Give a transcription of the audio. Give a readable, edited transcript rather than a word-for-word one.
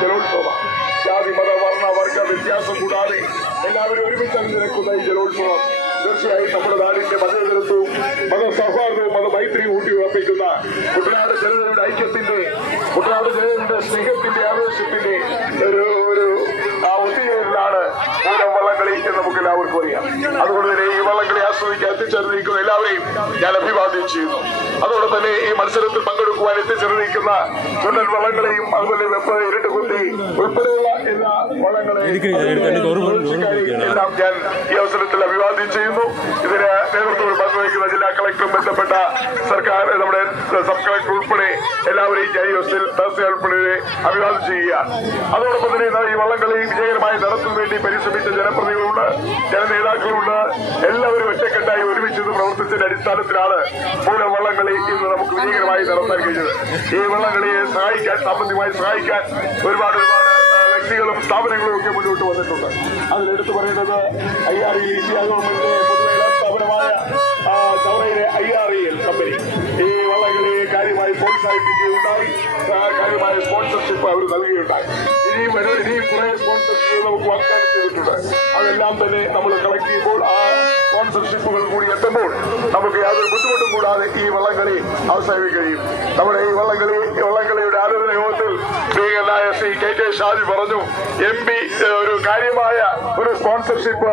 ജലോത്സവം. ജാതി മത വർണ്ണ വർഗ വ്യത്യാസം കൂടാതെ എല്ലാവരും ഒരുമിച്ച് നിൽക്കുന്ന ഈ ജലോത്സവം തീർച്ചയായും നമ്മുടെ നാടിന്റെ മതേതരത്വവും മതസൗഹാർദ്ദവും മതമൈത്രിയും ഊട്ടിയുറപ്പിക്കുന്ന കുട്ടനാട് ജനതയുടെ ഐക്യത്തിന്റെ, കുട്ടനാട് ജനതയുടെ സ്നേഹത്തിന്റെ, ആവേശത്തിന്റെ ഒരു ഒത്തുചേരലാണ് പൂരം വള്ളംകളി എന്ന് നമുക്ക് എല്ലാവർക്കും അറിയാം. അതുകൊണ്ട് തന്നെ ഈ വള്ളംകളി ആസ്വദിക്കാൻ എത്തിച്ചേർന്നിരിക്കുന്ന എല്ലാവരെയും ഞാൻ അഭിവാദ്യം ചെയ്യുന്നു. അതുകൊണ്ട് തന്നെ ഈ മത്സരത്തിൽ പങ്കെടുക്കുവാൻ എത്തിച്ചേർന്നിരിക്കുന്ന ചുണ്ടൻ വള്ളങ്ങളെയും അതുപോലെ വെപ്പ ഇരട്ടുകുത്തി ഉൾപ്പെടെയുള്ള എല്ലാ വള്ളങ്ങളെയും എല്ലാം ഞാൻ ഈ അവസരത്തിൽ അഭിവാദ്യം ചെയ്യുന്നു. ഇതിന് നേതൃത്വം പങ്കുവയ്ക്കുന്ന ജില്ലാ കളക്ടറും ബന്ധപ്പെട്ട സർക്കാർ, നമ്മുടെ സബ് കളക്ടർ ഉൾപ്പെടെ എല്ലാവരെയും ഞാൻ ഈ അവസരത്തിൽ തഹസിൽ ഉൾപ്പെടെ അഭിവാദ്യം ചെയ്യുകയാണ്. അതോടൊപ്പം തന്നെ ഈ വള്ളംകളി വിജയകരമായി നടത്തുന്നതിന് വേണ്ടി പരിശ്രമിച്ച ജനപ്രതിനിധികളുണ്ട്, ജനനേതാക്കളുണ്ട്. എല്ലാവരും ഒറ്റക്കെട്ടായി ഒരുമിച്ച് പ്രവർത്തിച്ചതിന്റെ അടിസ്ഥാനത്തിലാണ് പൂരം വള്ളംകളി ഇന്ന് നമുക്ക് വിജയകരമായി നടത്താൻ കഴിഞ്ഞത്. ഈ വള്ളംകളിയെ സഹായിക്കാൻ, സാമ്പത്തികമായി സഹായിക്കാൻ ഒരുപാട് വ്യക്തികളും സ്ഥാപനങ്ങളും ഒക്കെ മുന്നോട്ട് വന്നിട്ടുണ്ട്. അതിലെടുത്തു പറയുന്നത് IREL, ഇന്ത്യ ഗവൺമെന്റിന്റെ പൊതുമേഖലാ സ്ഥാപനമായ ചവറയിലെ IREL കമ്പനി ഈ വള്ളംകളിയെ കാര്യമായി പ്രോത്സാഹിപ്പിക്കുകയുണ്ടായി. കാര്യമായ സ്പോൺസർഷിപ്പ് അവർ നൽകുകയുണ്ടായി. ഇനിയും കുറെ സ്പോൺസർഷിപ്പ് നമുക്ക് വാഗ്ദാനം ചെയ്തിട്ടുണ്ട്. അതെല്ലാം തന്നെ നമ്മൾ കളക്ട് ചെയ്യുമ്പോൾ ആ സ്പോൺസർഷിപ്പുകൾ കൂടി എത്തുമ്പോൾ നമുക്ക് യാതൊരു ബുദ്ധിമുട്ടും കൂടാതെ ഈ വള്ളംകളി അവസാനിപ്പിക്കാൻ കഴിയും. നമ്മുടെ ഈ വള്ളംകളിയുടെ ആലോചന യോഗത്തിൽ ശ്രീ KK ഷാജി പറഞ്ഞു, MP ഒരു കാര്യമായ ഒരു സ്പോൺസർഷിപ്പ്